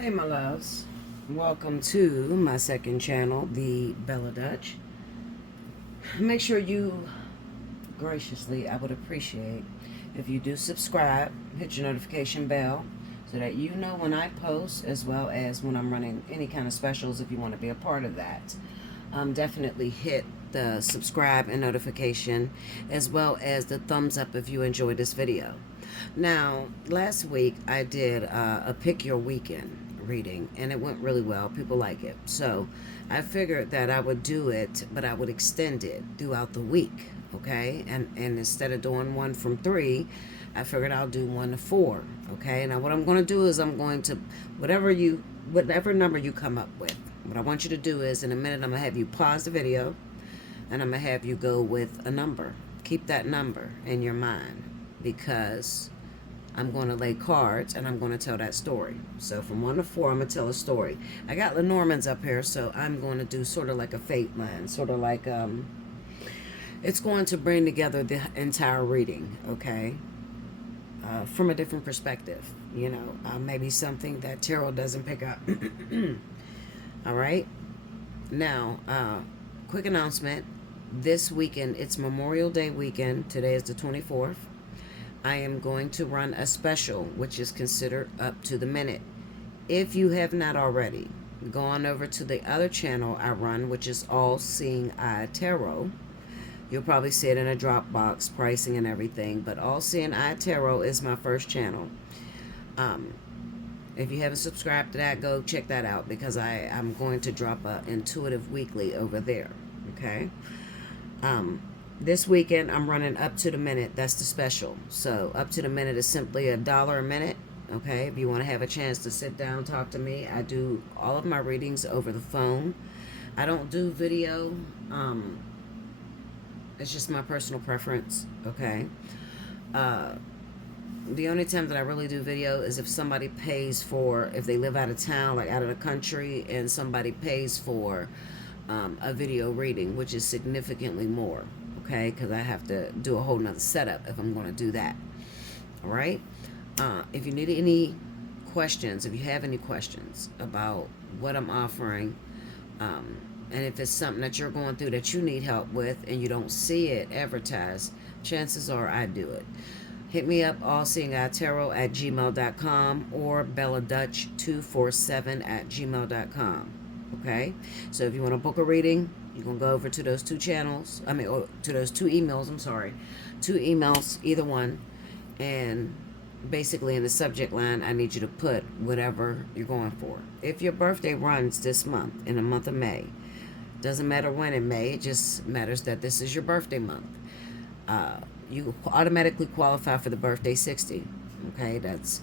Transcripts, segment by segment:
Hey my loves, welcome to my second channel, the Bella Dutch. Make sure you graciously, I would appreciate if you do subscribe, hit your notification bell so that you know when I post, as well as when I'm running any kind of specials if you want to be a part of that. Definitely hit the subscribe and notification, as well as the thumbs up if you enjoyed this video. Now, last week I did a pick your weekend reading, and it went really well. People like it, so I figured that I would do it, but I would extend it throughout the week. Okay, and instead of doing one from 3, I figured I'll do 1 to 4. Okay, now what I'm going to do is I'm going to whatever number you come up with. What I want you to do is, in a minute, I'm going to have you pause the video, and I'm going to have you go with a number. Keep that number in your mind, because I'm going to lay cards and I'm going to tell that story. So from 1 to 4, I'm going to tell a story. I got Lenormand's up here, so I'm going to do sort of like a fate line, sort of like, it's going to bring together the entire reading, okay? From a different perspective, maybe something that tarot doesn't pick up. All right. Now, quick announcement. This weekend, it's Memorial Day weekend. Today is the 24th. I am going to run a special, which is considered up to the minute. If you have not already, go on over to the other channel I run, which is Allseeingeyetarot. You'll probably see it in a Dropbox, pricing and everything. But Allseeingeyetarot is my first channel. If you haven't subscribed to that, go check that out, because I'm going to drop a intuitive weekly over there. Okay. This weekend I'm running up to the minute. That's the special. So up to the minute is simply $1 a minute. Okay. If you want to have a chance to sit down, talk to me, I do all of my readings over the phone. I don't do video. It's just my personal preference. Okay. The only time that I really do video is if somebody pays for, if they live out of town, like out of the country, and somebody pays for a video reading, which is significantly more, okay? Because I have to do a whole nother setup if I'm going to do that. All right? If you need any questions, if you have any questions about what I'm offering, and if it's something that you're going through that you need help with and you don't see it advertised, chances are I do it. Hit me up, allseeingeyetarot@gmail.com or belladutch247@gmail.com. Okay? So if you want to book a reading, you can go over to those two channels. Or to those two emails, I'm sorry. 2 emails, either one. And basically in the subject line, I need you to put whatever you're going for. If your birthday runs this month, in the month of May, doesn't matter when in May, it just matters that this is your birthday month. You automatically qualify for the birthday 60. Okay, that's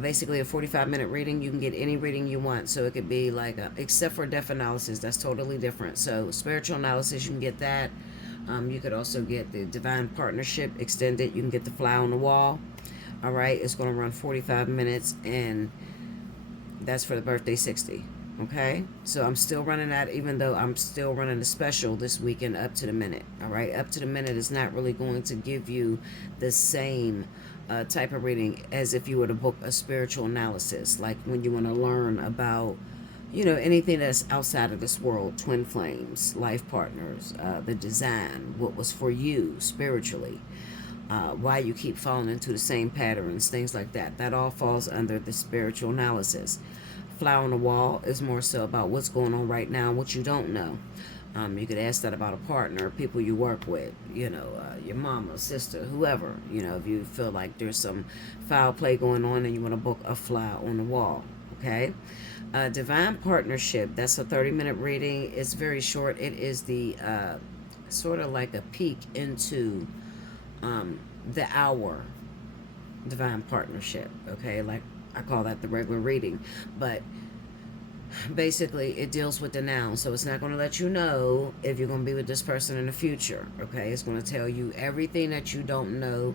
basically a 45-minute reading. You can get any reading you want. So it could be like, except for death analysis, that's totally different. So spiritual analysis, you can get that. You could also get the divine partnership extended. You can get the fly on the wall. All right, it's going to run 45 minutes, and that's for the birthday 60. Okay, so I'm still running that, even though I'm still running a special this weekend up to the minute. All right, up to the minute is not really going to give you the same type of reading as if you were to book a spiritual analysis, like when you want to learn about, anything that's outside of this world, twin flames, life partners, the design, what was for you spiritually, why you keep falling into the same patterns, things like that. That all falls under the spiritual analysis. Fly on the wall is more so about what's going on right now, what you don't know. You could ask that about a partner, people you work with, your mama, sister, whoever, if you feel like there's some foul play going on and you want to book a fly on the wall. Okay. Divine partnership, that's a 30-minute reading. It's very short. It is the sort of like a peek into the hour divine partnership. Okay, like I call that the regular reading, but basically it deals with the now. So it's not going to let you know if you're going to be with this person in the future. Okay, it's going to tell you everything that you don't know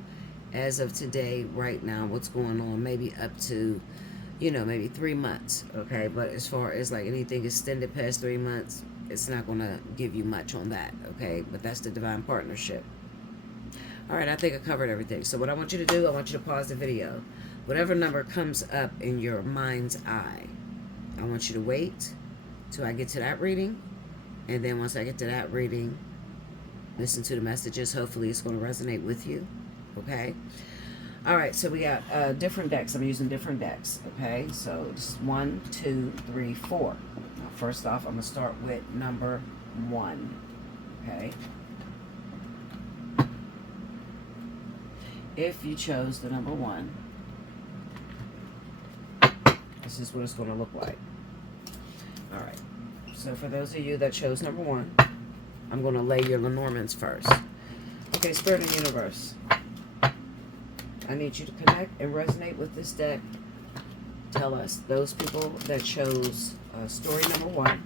as of today, right now, what's going on, maybe up to, maybe 3 months. Okay, but as far as like anything extended past 3 months, it's not going to give you much on that. Okay, but that's the divine partnership. All right, I think I covered everything. So what I want you to do, I want you to pause the video. Whatever number comes up in your mind's eye, I want you to wait till I get to that reading. And then once I get to that reading, listen to the messages. Hopefully it's going to resonate with you. Okay? All right, so we got different decks. I'm using different decks. Okay? So this is 1, 2, 3, 4. Now, first off, I'm going to start with number 1. Okay? If you chose the number 1, this is what it's going to look like. All right. So for those of you that chose number 1, I'm going to lay your Lenormands first. Okay, Spirit and Universe, I need you to connect and resonate with this deck. Tell us, those people that chose story number 1,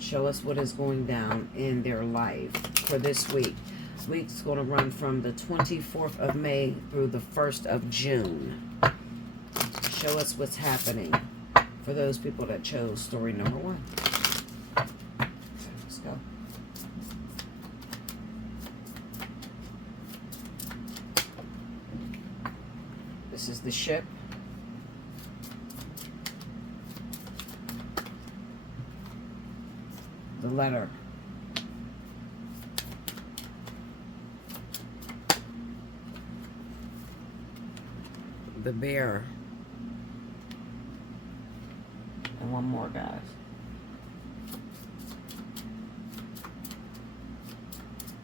show us what is going down in their life for this week. This week's going to run from the 24th of May through the 1st of June. Show us what's happening for those people that chose story number 1. Let's go. This is the ship. The letter. The bear. And one more, guys.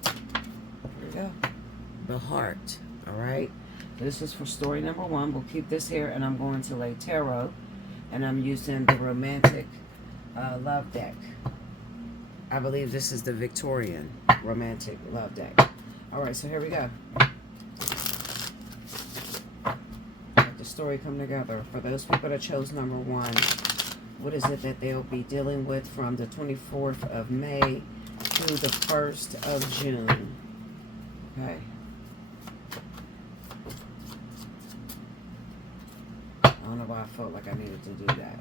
Here we go. The heart. All right. This is for story number 1. We'll keep this here, and I'm going to lay tarot, and I'm using the romantic love deck. I believe this is the Victorian romantic love deck. All right, so here we go. Let the story come together. For those people that chose number 1, what is it that they'll be dealing with from the 24th of May to the 1st of June? Okay. I don't know why I felt like I needed to do that.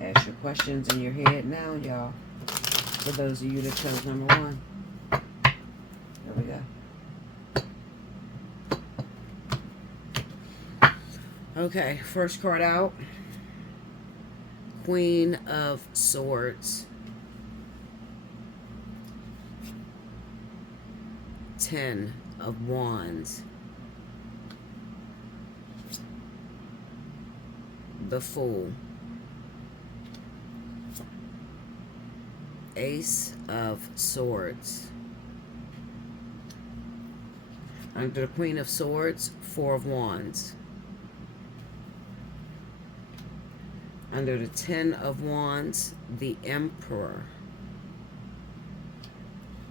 Ask your questions in your head now, y'all. For those of you that chose number 1. There we go. Okay, first card out. Queen of Swords. 10 of Wands. The Fool. Ace of Swords. Under the Queen of Swords, 4 of Wands. Under the 10 of Wands, the Emperor.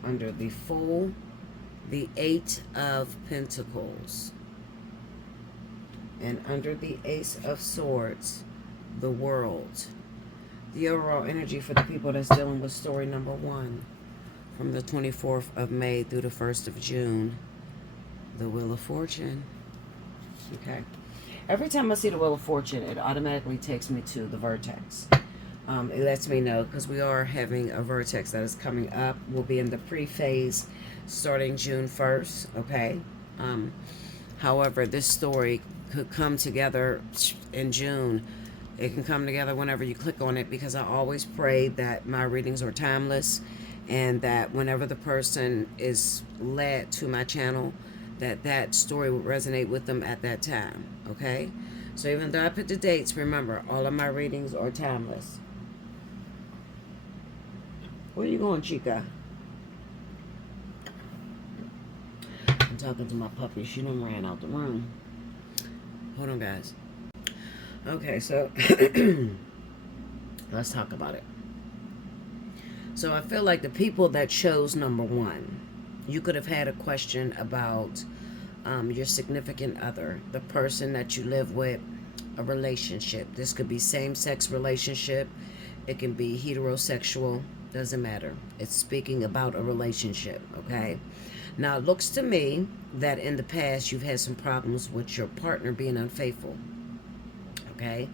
Under the Fool, the 8 of Pentacles. And under the Ace of Swords, the World. The overall energy for the people that's dealing with story number 1 from the 24th of May through the 1st of June, the Wheel of Fortune. Okay. Every time I see the Wheel of Fortune, it automatically takes me to the vertex. It lets me know because we are having a vertex that is coming up. We'll be in the pre-phase starting June 1st. Okay. However, this story could come together in June. It can come together whenever you click on it, because I always pray that my readings are timeless, and that whenever the person is led to my channel, that story will resonate with them at that time. Okay? So even though I put the dates, remember, all of my readings are timeless. Where are you going, Chica? I'm talking to my puppy. She done ran out the room. Hold on, guys. Okay, so let's talk about it. So I feel like the people that chose number 1, you could have had a question about your significant other, the person that you live with, a relationship. This could be same-sex relationship. It can be heterosexual. Doesn't matter. It's speaking about a relationship, okay? Now, it looks to me that in the past you've had some problems with your partner being unfaithful. Okay,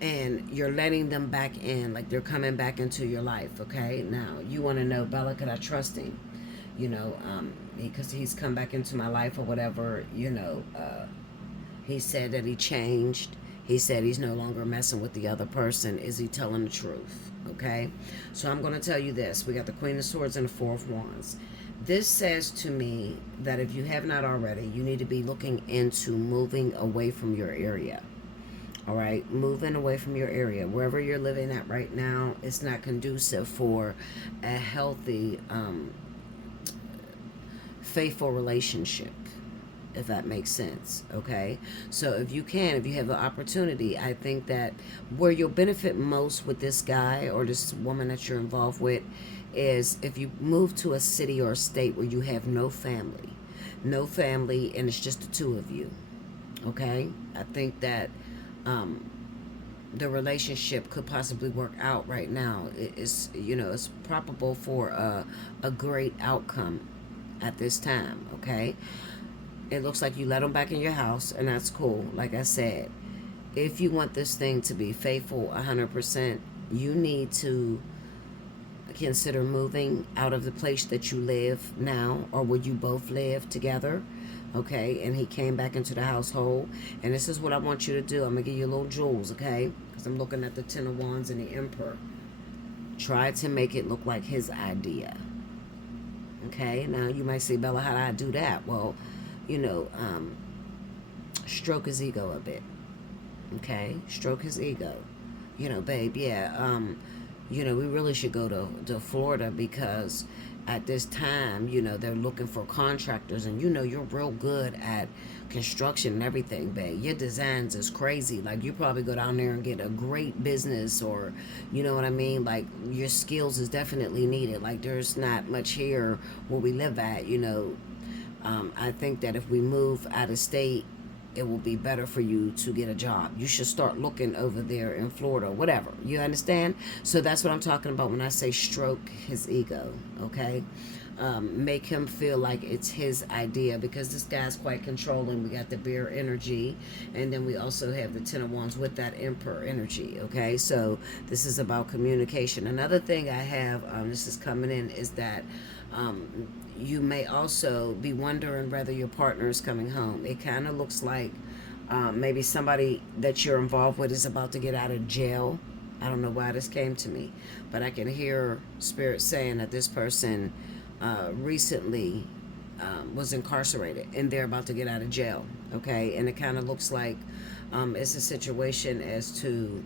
and you're letting them back in, like they're coming back into your life. Okay, now you want to know, Bella, could I trust him? Because he's come back into my life or whatever. He said that he changed. He said he's no longer messing with the other person. Is he telling the truth? Okay, so I'm going to tell you this. We got the Queen of Swords and the Four of Wands. This says to me that if you have not already, you need to be looking into moving away from your area. All right, moving away from your area. Wherever you're living at right now, it's not conducive for a healthy, faithful relationship, if that makes sense. Okay, so if you have the opportunity, I think that where you'll benefit most with this guy or this woman that you're involved with is if you move to a city or a state where you have no family, and it's just the two of you. Okay, I think that the relationship could possibly work out right now. It's probable for a great outcome at this time. Okay, it looks like you let them back in your house, and that's cool. Like I said, if you want this thing to be faithful 100%, you need to consider moving out of the place that you live now, or where you both live together. Okay, and he came back into the household, and this is what I want you to do. I'm gonna give you little jewels, okay, because I'm looking at the Ten of Wands and the Emperor. Try to make it look like his idea. Okay, now you might say, Bella, how do I do that? Well, stroke his ego a bit. Okay, stroke his ego. Babe, yeah, we really should go to Florida, because at this time, they're looking for contractors, and you're real good at construction and everything, babe. Your designs is crazy. Like, you probably go down there and get a great business, or you know what I mean? Like, your skills is definitely needed. Like, there's not much here where we live at, I think that if we move out of state, it will be better for you to get a job. You should start looking over there in Florida, whatever. You understand? So that's what I'm talking about when I say stroke his ego, okay? Make him feel like it's his idea, because this guy's quite controlling. We got the bear energy, and then we also have the Ten of Wands with that Emperor energy, okay? So this is about communication. Another thing I have, this is coming in, is that you may also be wondering whether your partner is coming home. It kind of looks like maybe somebody that you're involved with is about to get out of jail. I don't know why this came to me, but I can hear Spirit saying that this person recently was incarcerated, and they're about to get out of jail. Okay, and it kind of looks like it's a situation as to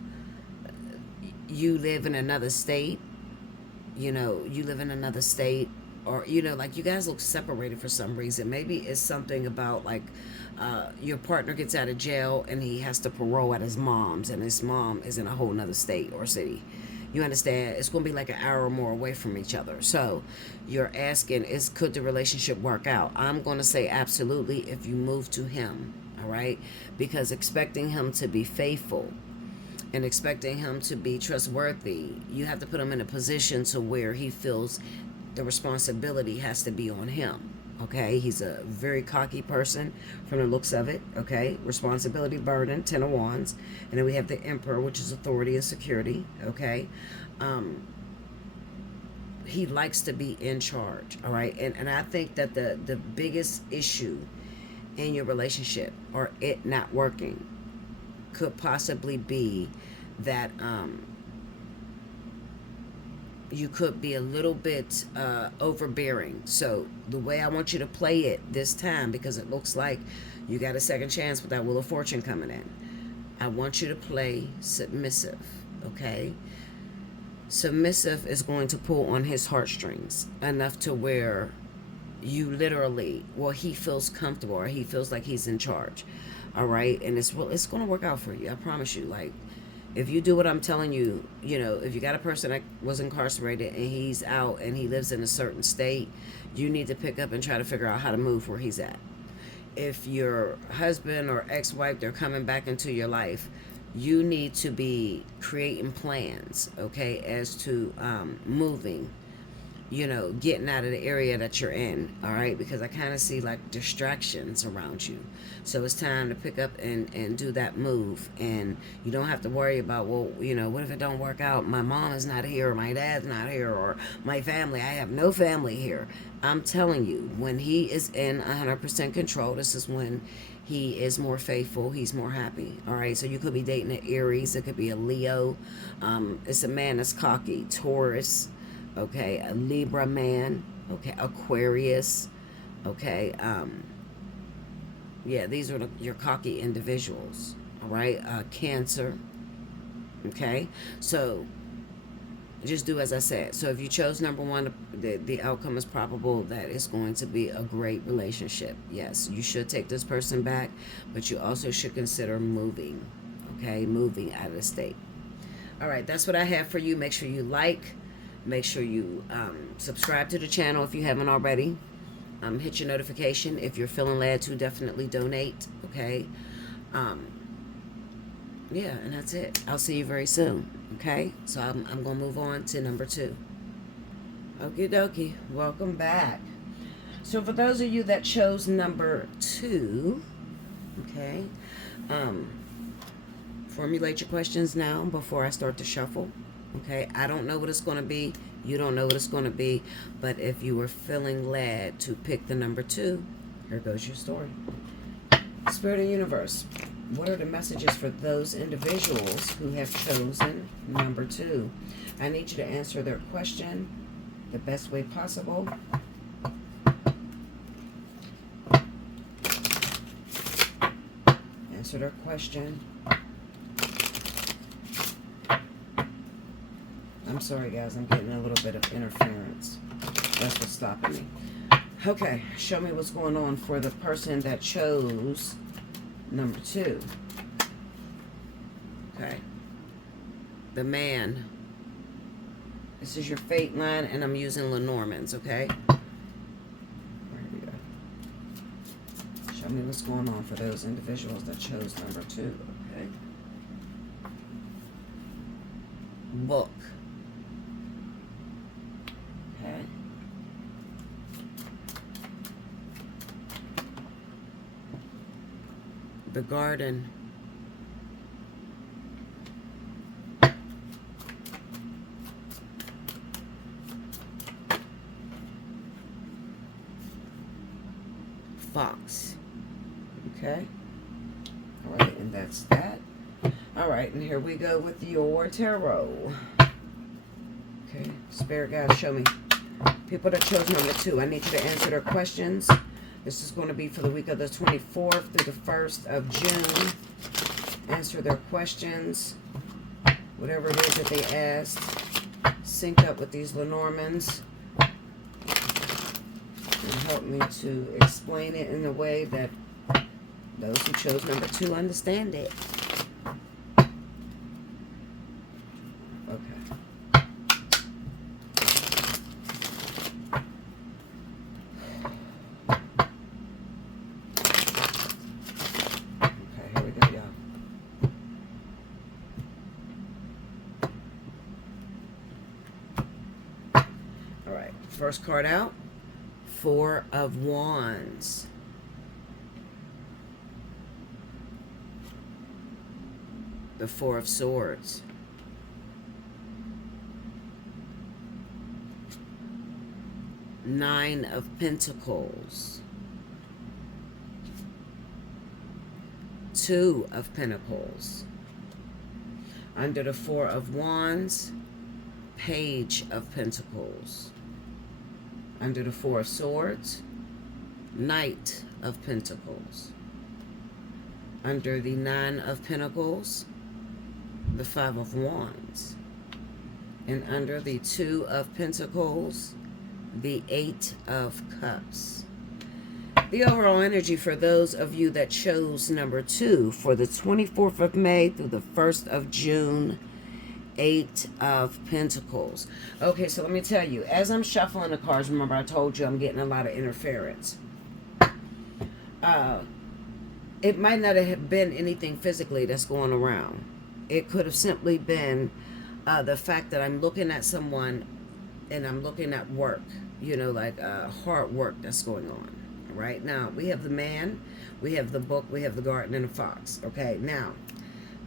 you live in another state. You live in another state, or like you guys look separated for some reason. Maybe it's something about like your partner gets out of jail and he has to parole at his mom's, and his mom is in a whole nother state or city. You understand? It's going to be like an hour or more away from each other. So you're asking, could the relationship work out? I'm going to say absolutely if you move to him. All right, because expecting him to be faithful and expecting him to be trustworthy, you have to put him in a position to where he feels the responsibility has to be on him. Okay, he's a very cocky person from the looks of it. Okay, responsibility, burden, Ten of Wands, and then we have the Emperor, which is authority and security. Okay, he likes to be in charge. All right, and I think that the biggest issue in your relationship, or it not working, could possibly be that you could be a little bit overbearing. So the way I want you to play it this time, because it looks like you got a second chance with that Wheel of Fortune coming in, I want you to play submissive. Okay, submissive is going to pull on his heartstrings enough to where you literally, he feels comfortable, or he feels like he's in charge. All right, and it's going to work out for you. I promise you. Like, if you do what I'm telling you, if you got a person that was incarcerated and he's out and he lives in a certain state, you need to pick up and try to figure out how to move where he's at. If your husband or ex-wife, they're coming back into your life, you need to be creating plans, okay, as to moving. you know, getting out of the area that you're in, all right? Because I kind of see like distractions around you. So it's time to pick up and do that move. And you don't have to worry about, well, you know, what if it don't work out? My mom is not here, or my dad's not here, or my family. I have no family here. I'm telling you, when he is in 100% control, this is when he is more faithful. He's more happy. All right. So you could be dating an Aries. It could be a Leo. It's a man that's cocky. Taurus. Okay, a Libra man, okay, Aquarius, okay, yeah, these are your cocky individuals, all right, Cancer, okay, so just do as I said. So if you chose number one, the outcome is probable that it's going to be a great relationship. Yes, you should take this person back, but you also should consider moving, okay, moving out of the state. All right, that's what I have for you. Make sure you like. Make sure you subscribe to the channel if you haven't already. Hit your notification if you're feeling led to. Definitely donate, okay? Yeah, and that's it. I'll see you very soon, okay? So I'm going to move on to number 2. Okie dokie. Welcome back. So for those of you that chose number 2, okay, formulate your questions now before I start to shuffle. Okay, I don't know what it's going to be. You don't know what it's going to be. But if you were feeling led to pick the number 2, here goes your story. Spirit and Universe, what are the messages for those individuals who have chosen number 2? I need you to answer their question the best way possible. Answer their question. I'm sorry, guys. I'm getting a little bit of interference. That's what's stopping me. Okay. Show me what's going on for the person that chose number 2. Okay. The man. This is your fate line, and I'm using Lenormand's, okay? There we go. Show me what's going on for those individuals that chose number 2, okay? Book. Okay. The Garden. Fox. Okay. All right, and that's that. All right, and here we go with your tarot. Okay, Spirit guys, show me. People that chose number 2, I need you to answer their questions. This is going to be for the week of the 24th through the 1st of June. Answer their questions. Whatever it is that they asked. Sync up with these Lenormands. And help me to explain it in a way that those who chose number 2 understand it. First card out, 4 of Wands. The 4 of Swords. Nine of Pentacles. 2 of Pentacles. Under the 4 of Wands, Page of Pentacles. Under the 4 of Swords, Knight of Pentacles. Under the 9 of Pentacles, the 5 of Wands. And under the 2 of Pentacles, the 8 of Cups. The overall energy for those of you that chose number 2 for the 24th of May through the 1st of June, 8 of Pentacles. Okay, so let me tell you, as I'm shuffling the cards, remember I told you I'm getting a lot of interference. It might not have been anything physically that's going around. It could have simply been the fact that I'm looking at someone and I'm looking at work, you know, like hard work that's going on. Right now, we have the man, we have the book, we have the garden, and the fox. Okay, now,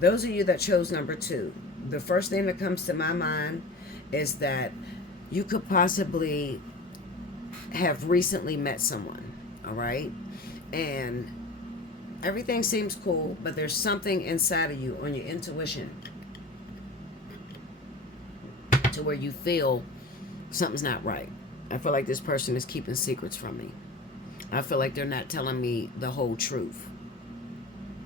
those of you that chose number 2, the first thing that comes to my mind is that you could possibly have recently met someone, all right? And everything seems cool, but there's something inside of you on your intuition to where you feel something's not right. I feel like this person is keeping secrets from me. I feel like they're not telling me the whole truth.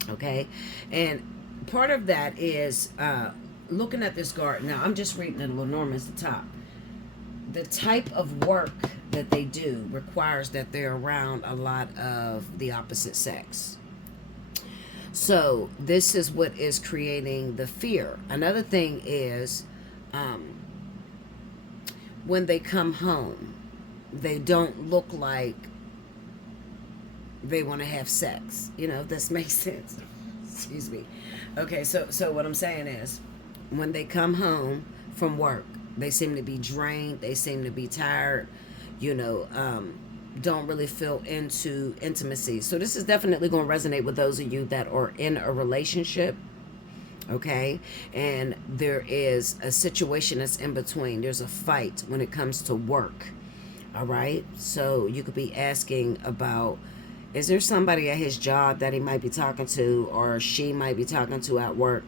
Okay? And part of that is looking at this garden. Now, I'm just reading it. Lenormand's the top. The type of work that they do requires that they're around a lot of the opposite sex. So this is what is creating the fear. Another thing is when they come home, they don't look like they want to have sex. You know, if this makes sense. Excuse me. Okay, so what I'm saying is when they come home from work, they seem to be drained. They seem to be tired. You know, don't really feel into intimacy. So this is definitely going to resonate with those of you that are in a relationship. Okay, and there is a situation that's in between. There's a fight when it comes to work. All right, so you could be asking about, is there somebody at his job that he might be talking to, or she might be talking to at work,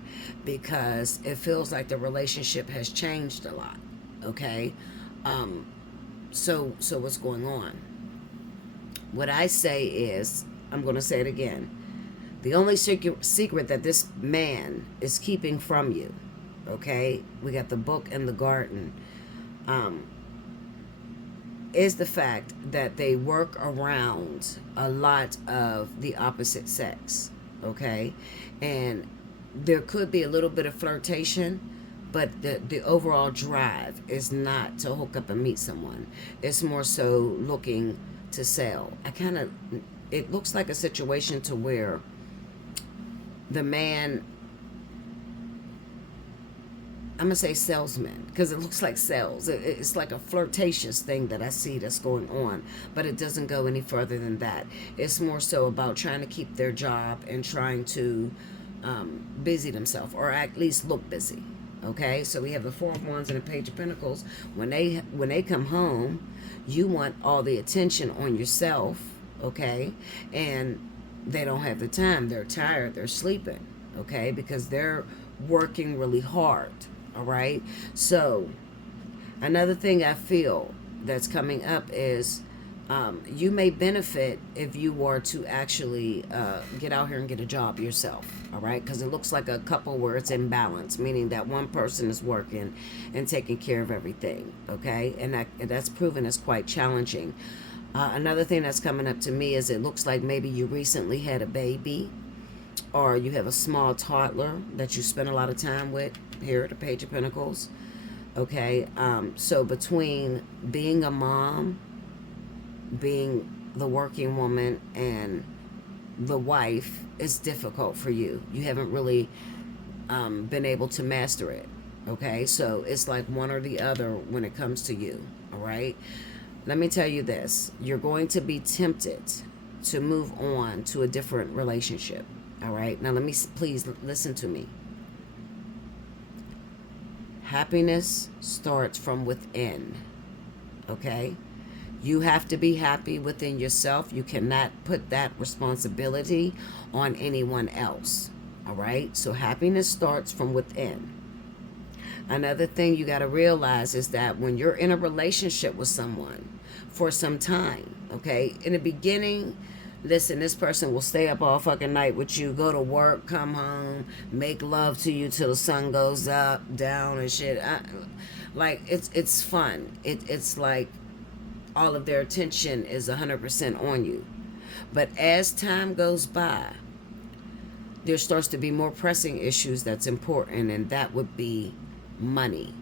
because it feels like the relationship has changed a lot. Okay, so what's going on? What I say is, I'm going to say it again. The only secret that this man is keeping from you, okay, we got the book and the garden, is the fact that they work around a lot of the opposite sex, okay? And there could be a little bit of flirtation, but the overall drive is not to hook up and meet someone. It's more so looking to sell. It looks like a situation to where the man, I'm gonna say salesman, because it looks like sales. It's like a flirtatious thing that I see that's going on, but it doesn't go any further than that. It's more so about trying to keep their job and trying to busy themselves, or at least look busy. Okay, so we have the Four of Wands and the Page of Pentacles. When they come home, you want all the attention on yourself. Okay, and they don't have the time. They're tired. They're sleeping. Okay, because they're working really hard. All right. So another thing I feel that's coming up is you may benefit if you were to actually get out here and get a job yourself. All right, because it looks like a couple where it's in balance, meaning that one person is working and taking care of everything. Okay, and that's proven as quite challenging. Another thing that's coming up to me is it looks like maybe you recently had a baby, or you have a small toddler that you spend a lot of time with. Here at the Page of Pentacles. Okay, so between being a mom, being the working woman, and the wife, is difficult for you. You haven't really been able to master it. Okay, so it's like one or the other when it comes to you. All right, let me tell you this. You're going to be tempted to move on to a different relationship. All right, now please listen to me. Happiness starts from within. Okay, you have to be happy within yourself. You cannot put that responsibility on anyone else. All right, so happiness starts from within. Another thing you got to realize is that when you're in a relationship with someone for some time, okay, in the beginning, listen, this person will stay up all fucking night with you, go to work, come home, make love to you till the sun goes up, down, and shit. Like, it's fun. It's like all of their attention is 100% on you. But as time goes by, there starts to be more pressing issues that's important, and that would be money.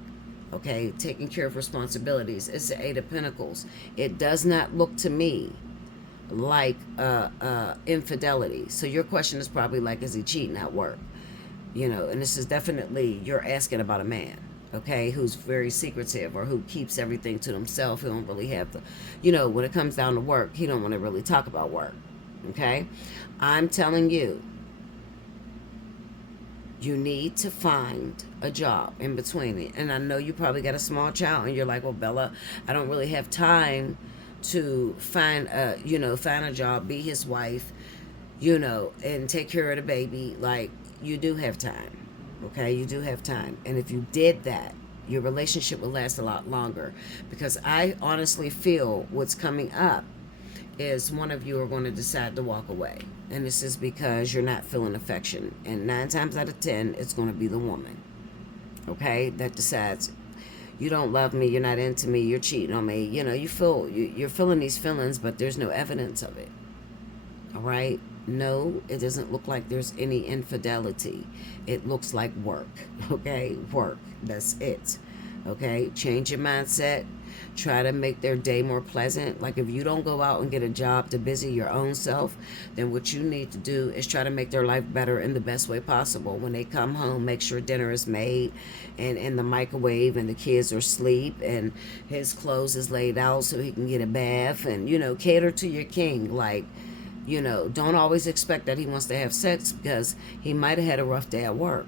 Okay, taking care of responsibilities. It's the Eight of Pentacles. It does not look to me like infidelity. So your question is probably like, is he cheating at work? You know, and this is definitely, you're asking about a man. okay, who's very secretive or who keeps everything to themselves, who don't really have the, when it comes down to work, he don't want to really talk about work, okay? I'm telling you, you need to find a job in between it. And I know you probably got a small child and you're like, well, Bella, I don't really have time to find a job, be his wife, and take care of the baby. Like, you do have time, okay? You do have time. And if you did that, your relationship will last a lot longer, because I honestly feel what's coming up is one of you are going to decide to walk away. And this is because you're not feeling affection. And 9 times out of 10, it's going to be the woman, okay, that decides, you don't love me, you're not into me, you're cheating on me. You're feeling these feelings, but there's no evidence of it. All right? No, it doesn't look like there's any infidelity. It looks like work, okay? Work. That's it. Okay? Change your mindset. Try to make their day more pleasant. Like, if you don't go out and get a job to busy your own self, then what you need to do is try to make their life better in the best way possible. When they come home, make sure dinner is made and in the microwave and the kids are asleep and his clothes is laid out so he can get a bath, and, cater to your king. Like, don't always expect that he wants to have sex, because he might have had a rough day at work.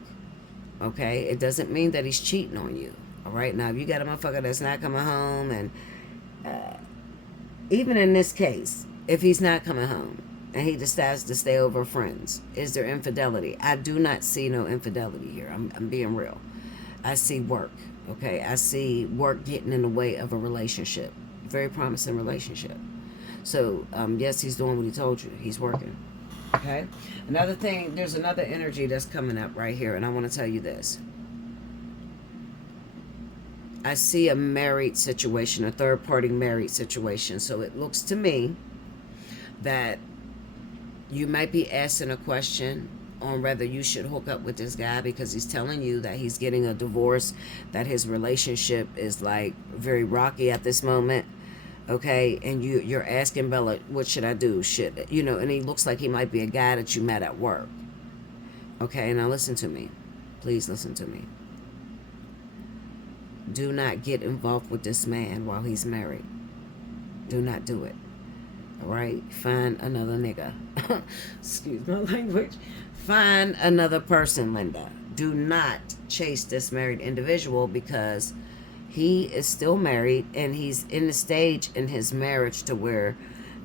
Okay? It doesn't mean that he's cheating on you. All right? Now, if you got a motherfucker that's not coming home, and even in this case, if he's not coming home and he decides to stay over friends, is there infidelity? I do not see no infidelity here. I'm being real. I see work. Okay? I see work getting in the way of a relationship. Very promising relationship. So, yes, he's doing what he told you. He's working. Okay? Another thing, there's another energy that's coming up right here, and I want to tell you this. I see a married situation, a third-party married situation. So it looks to me that you might be asking a question on whether you should hook up with this guy, because he's telling you that he's getting a divorce, that his relationship is, like, very rocky at this moment. Okay, and you're asking Bella, what should I do? And he looks like he might be a guy that you met at work. Okay, now listen to me. Please listen to me. Do not get involved with this man while he's married. Do not do it. All right? Find another nigga. Excuse my language. Find another person, Linda. Do not chase this married individual, because he is still married, and he's in the stage in his marriage to where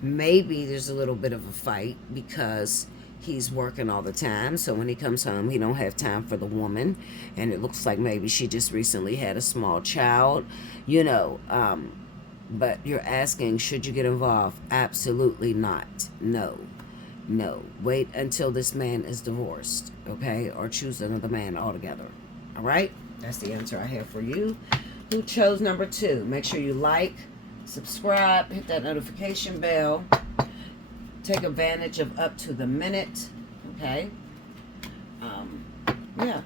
maybe there's a little bit of a fight, because he's working all the time. So when he comes home, he don't have time for the woman, and it looks like maybe she just recently had a small child, but you're asking, should you get involved? Absolutely not. No. Wait until this man is divorced, okay? Or choose another man altogether. All right? That's the answer I have for you who chose number 2. Make sure you like, subscribe, hit that notification bell. Take advantage of up to the minute. Okay? Yeah.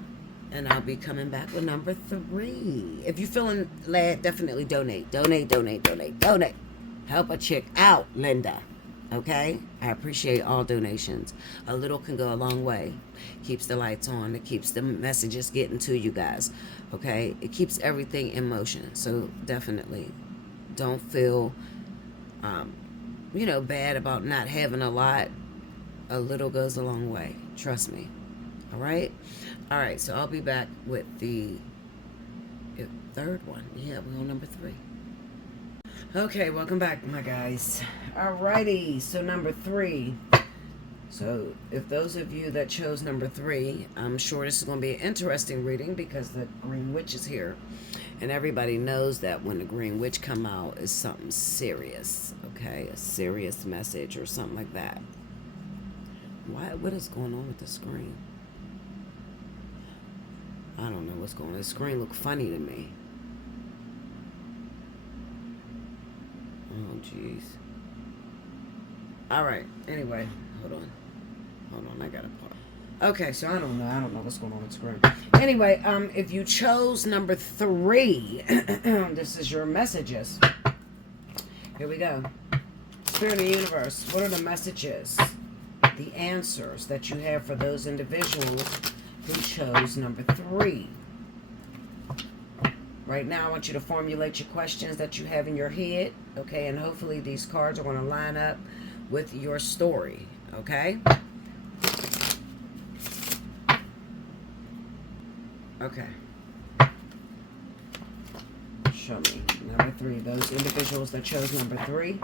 And I'll be coming back with number 3. If you're feeling glad, definitely donate. Donate. Help a chick out, Linda. Okay? I appreciate all donations. A little can go a long way. Keeps the lights on. It keeps the messages getting to you guys. Okay? It keeps everything in motion. So definitely don't feel, bad about not having a lot. A little goes a long way. Trust me. All right? All right. So I'll be back with the 3rd one. Yeah, we're on number 3. Okay, welcome back, my guys. Alrighty, so number 3. So if those of you that chose number 3, I'm sure this is going to be an interesting reading, because the Green Witch is here. And everybody knows that when the Green Witch come out, it's something serious. Okay, a serious message or something like that. What is going on with the screen? I don't know what's going on. The screen look funny to me. Oh, jeez. All right. Anyway, hold on. I got to pause. Okay, so I don't know what's going on with the screen. Anyway, if you chose number 3, this is your messages. Here we go. Spirit of the universe, what are the messages, the answers that you have for those individuals who chose number 3? Right now, I want you to formulate your questions that you have in your head, okay? And hopefully these cards are going to line up with your story, okay? Okay. Show me number 3. Those individuals that chose number 3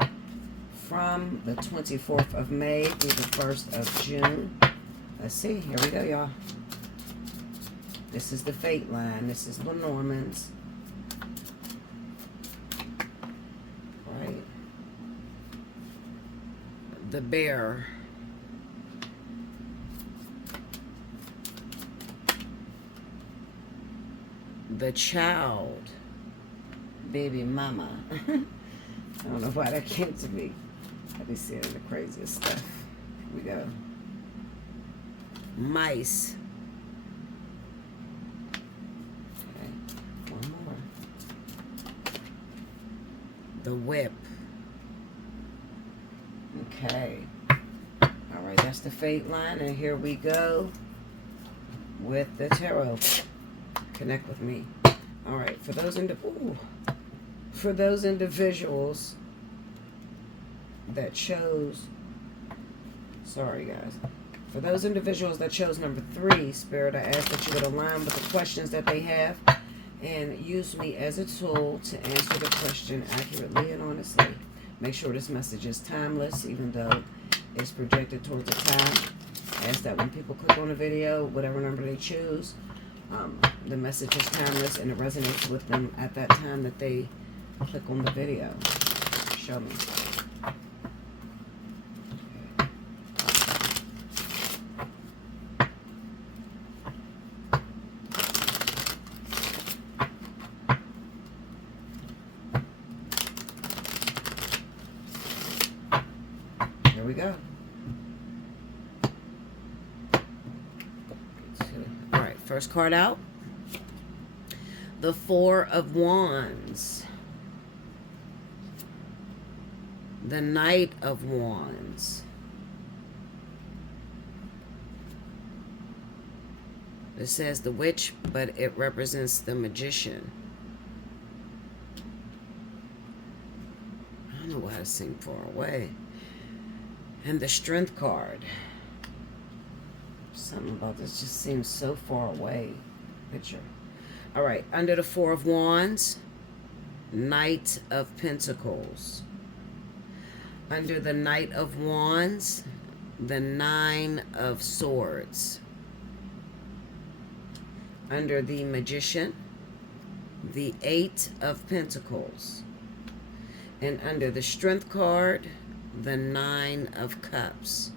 from the 24th of May through the 1st of June. Let's see. Here we go, y'all. This is the fate line. This is Lenormand's. Right. The bear. The child. Baby mama. I don't know why that came to me. I be seeing the craziest stuff. Here we go. Mice. Okay, one more. The whip. Okay. All right, that's the fate line, and here we go with the tarot. Connect with me. All right, for those individuals that chose, sorry guys, for those individuals that chose number 3, Spirit, I ask that you would align with the questions that they have and use me as a tool to answer the question accurately and honestly. Make sure this message is timeless, even though it's projected towards the time. Ask that when people click on the video, whatever number they choose, the message is timeless and it resonates with them at that time that they click on the video. Show me. Here we go. All right, first card out. The 4 of Wands. The Knight of Wands. It says the Witch, but it represents the Magician. I don't know why it seemed far away. And the Strength card. Something about this just seems so far away. Picture. All right, under the 4 of Wands, Knight of Pentacles. Under the Knight of Wands, the 9 of Swords. Under the Magician, the 8 of Pentacles. And under the Strength card, the 9 of Cups.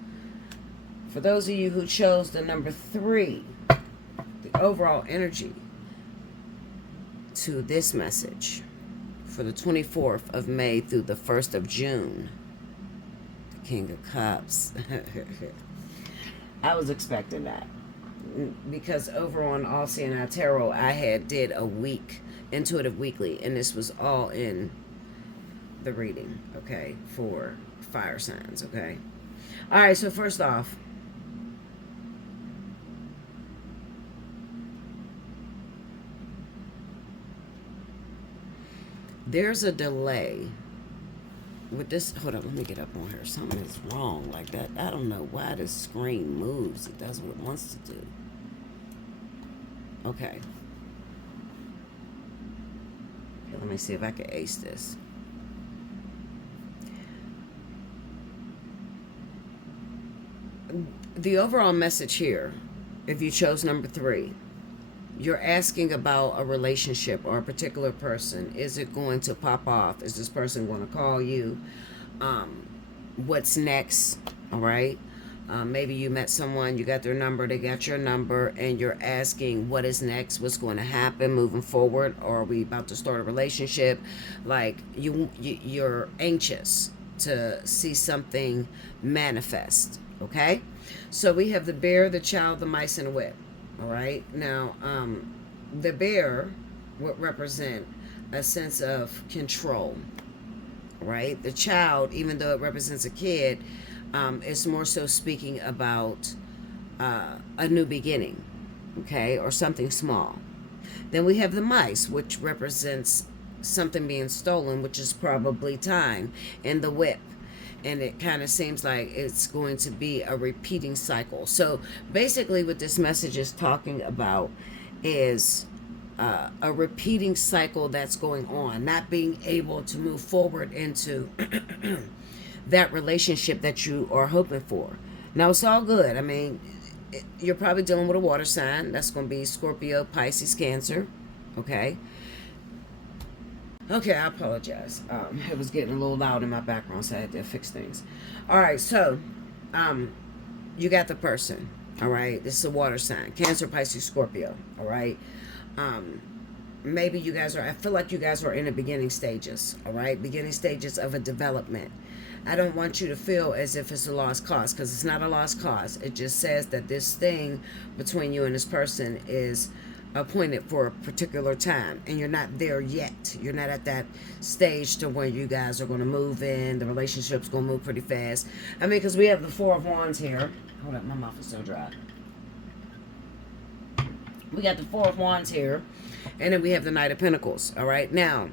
For those of you who chose the number 3, the overall energy to this message for the 24th of May through the 1st of June. The King of Cups. I was expecting that. Because over on Allseeingeyetarot, I did a week, Intuitive Weekly, and this was all in the reading, okay, for fire signs, okay? All right, so first off, there's a delay with this. Hold on, let me get up on here. Something is wrong like that. I don't know why this screen moves. It does what it wants to do. Okay. Let me see if I can ace this. The overall message here, if you chose number 3, you're asking about a relationship or a particular person. Is it going to pop off? Is this person going to call you? What's next? All right. Maybe you met someone, you got their number, they got your number, and you're asking what is next, what's going to happen moving forward, or are we about to start a relationship? Like you're anxious to see something manifest. Okay. So we have the bear, the child, the mice, and the whip. All right. Now, the bear would represent a sense of control, right? The child, even though it represents a kid, it's more so speaking about a new beginning, okay, or something small. Then we have the mice, which represents something being stolen, which is probably time, and the whip. And it kind of seems like it's going to be a repeating cycle. So basically, what this message is talking about is a repeating cycle that's going on, not being able to move forward into that relationship that you are hoping for. Now, it's all good. I mean, you're probably dealing with a water sign. That's going to be Scorpio, Pisces, Cancer. Okay. Okay, I apologize. It was getting a little loud in my background, so I had to fix things. All right, so you got the person. All right, this is a water sign: Cancer, Pisces, Scorpio. All right. Maybe you guys are. I feel like you guys are in the beginning stages. All right, beginning stages of a development. I don't want you to feel as if it's a lost cause, because it's not a lost cause. It just says that this thing between you and this person is appointed for a particular time, and you're not there yet. You're not at that stage to where you guys are going to move in. The relationship's going to move pretty fast. I mean, because we have the Four of Wands here. Hold up, my mouth is so dry. We got the Four of Wands here, and then we have the Knight of Pentacles. All right, now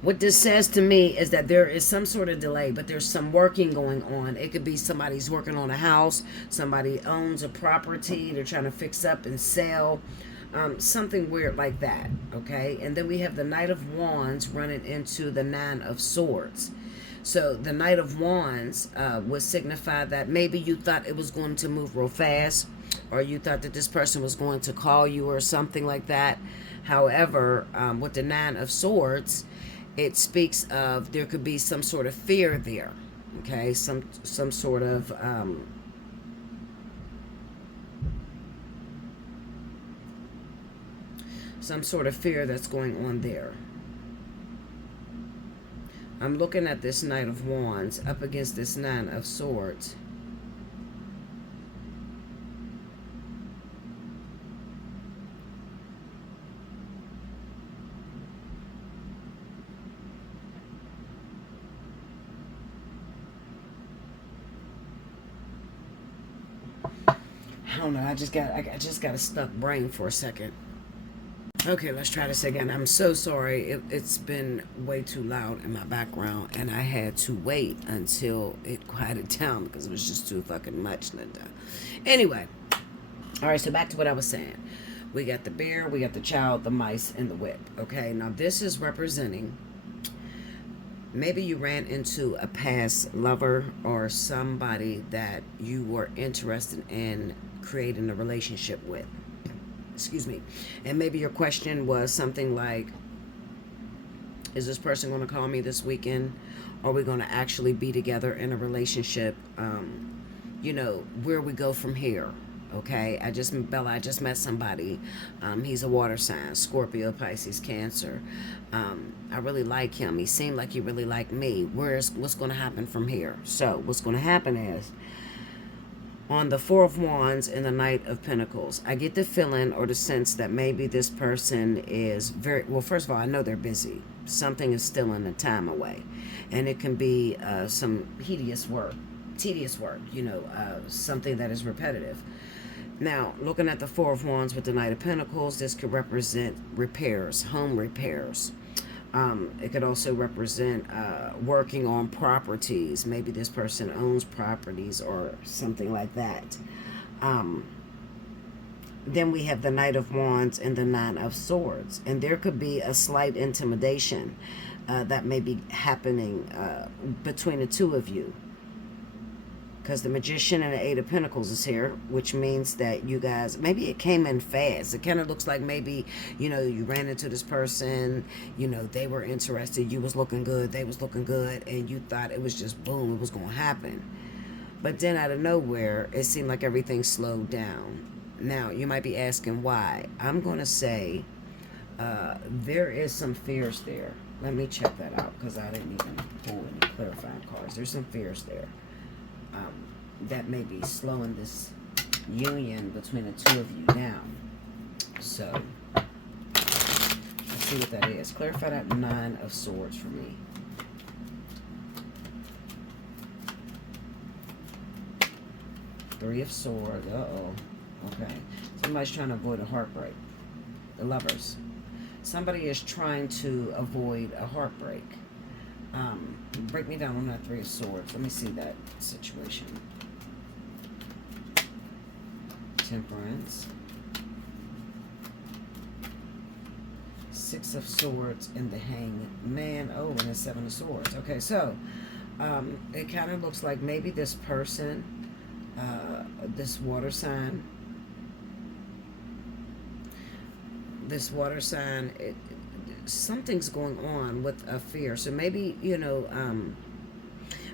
what this says to me is that there is some sort of delay, but there's some working going on. It could be somebody's working on a house, somebody owns a property, they're trying to fix up and sell, something weird like that, okay? And then we have the Knight of Wands running into the Nine of Swords. So the Knight of Wands would signify that maybe you thought it was going to move real fast, or you thought that this person was going to call you or something like that. However, with the Nine of Swords, it speaks of there could be some sort of fear there, okay? Some sort of fear that's going on there. I'm looking at this Knight of Wands up against this Nine of Swords. I don't know. I just got a stuck brain for a second. Okay, let's try this again. I'm so sorry. It's been way too loud in my background, and I had to wait until it quieted down because it was just too fucking much, Linda. Anyway, all right. So back to what I was saying. We got the bear, we got the child, the mice, and the whip. Okay, now this is representing. Maybe you ran into a past lover or somebody that you were interested in creating a relationship with. Excuse me. And maybe your question was something like, is this person going to call me this weekend? Are we going to actually be together in a relationship? Where we go from here. Okay, I just met somebody. He's a water sign, Scorpio, Pisces, Cancer. I really like him. He seemed like he really liked me. What's going to happen from here? So what's going to happen is, on the Four of Wands and the Knight of Pentacles, I get the feeling or the sense that maybe this person is first of all, I know they're busy. Something is stealing the time away. And it can be some tedious work, something that is repetitive. Now, looking at the Four of Wands with the Knight of Pentacles, this could represent repairs, home repairs. It could also represent working on properties. Maybe this person owns properties or something like that. Then we have the Knight of Wands and the Nine of Swords. And there could be a slight intimidation that may be happening between the two of you. Because the Magician and the Eight of Pentacles is here, which means that you guys, maybe it came in fast. It kind of looks like maybe, you ran into this person, they were interested, you was looking good, they was looking good, and you thought it was just boom, it was going to happen. But then out of nowhere, it seemed like everything slowed down. Now, you might be asking why. I'm going to say there is some fears there. Let me check that out, because I didn't even pull any clarifying cards. There's some fears there. That may be slowing this union between the two of you down. So, let's see what that is. Clarify that Nine of Swords for me. Three of Swords. Uh-oh. Okay. Somebody's trying to avoid a heartbreak. the Lovers. Somebody is trying to avoid a heartbreak. Break me down on that Three of Swords. Let me see that situation. Temperance. Six of Swords and the Hangman. Oh, and the Seven of Swords. Okay, so it kind of looks like maybe this person, this water sign, something's going on with a fear. So maybe,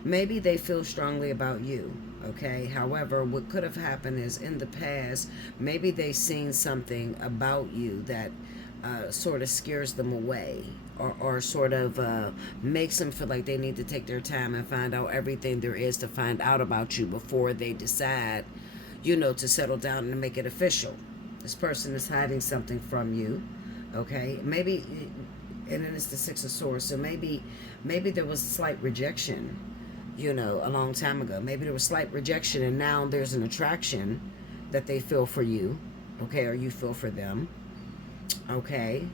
maybe they feel strongly about you. Okay, however, what could have happened is in the past, maybe they seen something about you that sort of scares them away, or sort of makes them feel like they need to take their time and find out everything there is to find out about you before they decide, to settle down and make it official. This person is hiding something from you. Okay, maybe, and then it's the Six of Swords. So maybe there was slight rejection, a long time ago. Maybe there was slight rejection, and now there's an attraction that they feel for you, okay, or you feel for them, okay.